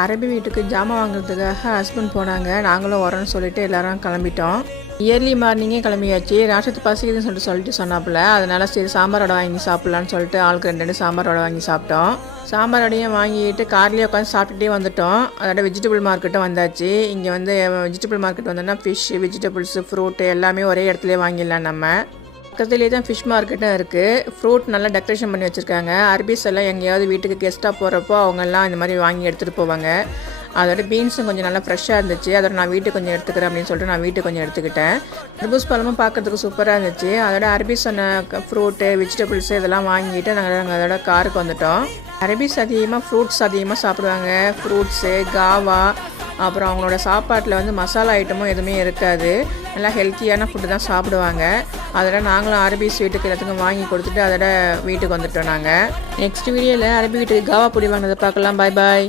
அரபி வீட்டுக்கு ஜாமான் வாங்குறதுக்காக ஹஸ்பண்ட் போனாங்க. நாங்களும் வரோன்னு சொல்லிட்டு எல்லாரும் கிளம்பிட்டோம். இயர்லி மார்னிங்கே கிளம்பியாச்சு. ராஷத்து பசிக்குதுன்னு சொல்லிட்டு சொன்னாப்புல. அதனால சரி சாம்பார் வடை வாங்கி சாப்பிட்லான்னு சொல்லிட்டு ஆளுக்கு 2 சாம்பார் வடை வாங்கி சாப்பிட்டோம். சாம்பார் வடையும் வாங்கிட்டு கார்லேயே உட்காந்து சாப்பிட்டுட்டே வந்துட்டோம். அதோட வெஜிடபிள் மார்க்கெட்டும் வந்தாச்சு. இங்கே வந்து வெஜிடபிள் மார்க்கெட் வந்தோன்னா ஃபிஷ், வெஜிடபிள்ஸு, ஃப்ரூட்டு எல்லாமே ஒரே இடத்துலேயே வாங்கிடலாம். நம்ம பக்கத்துலேயே தான் ஃபிஷ் மார்க்கெட்டும் இருக்குது. ஃப்ரூட் நல்லா டெக்கரேஷன் பண்ணி வச்சுருக்காங்க. அரபிஸ் எல்லாம் எங்கேயாவது வீட்டுக்கு கெஸ்ட்டாக போகிறப்போ அவங்கெல்லாம் இந்த மாதிரி வாங்கி எடுத்துகிட்டு போவாங்க. அதோட பீன்ஸும் கொஞ்சம் நல்லா ஃப்ரெஷ்ஷாக இருந்துச்சு. அதோட நான் வீட்டுக்கு கொஞ்சம் எடுத்துக்கிறேன் அப்படின்னு சொல்லிட்டு நான் வீட்டுக்கு கொஞ்சம் எடுத்துக்கிட்டேன். தர்பூஸ் பழமும் பார்க்கறதுக்கு சூப்பராக இருந்துச்சு. அதோட அரபிஸ் சொன்ன ஃப்ரூட்டு, வெஜிடபிள்ஸு இதெல்லாம் வாங்கிட்டு நாங்கள் அதோட காருக்கு வந்துட்டோம். அரபிஸ் அதிகமாக ஃப்ரூட்ஸ் அதிகமாக சாப்பிடுவாங்க. ஃப்ரூட்ஸு, காவா, அப்புறம் அவங்களோட சாப்பாட்டில் வந்து மசாலா ஐட்டமும் எதுவுமே இருக்காது. நல்லா ஹெல்த்தியான ஃபுட்டு தான் சாப்பிடுவாங்க. அதோட நாங்களும் அரபி ஸ்வீட்டுக்கு எல்லாத்துக்கும் வாங்கி கொடுத்துட்டு அதோட வீட்டுக்கு வந்துட்டோம். நாங்கள் நெக்ஸ்ட் வீடியோவில் அரபி வீட்டுக்கு காவா பொடி வாங்கினதை பார்க்கலாம். பாய் பாய்.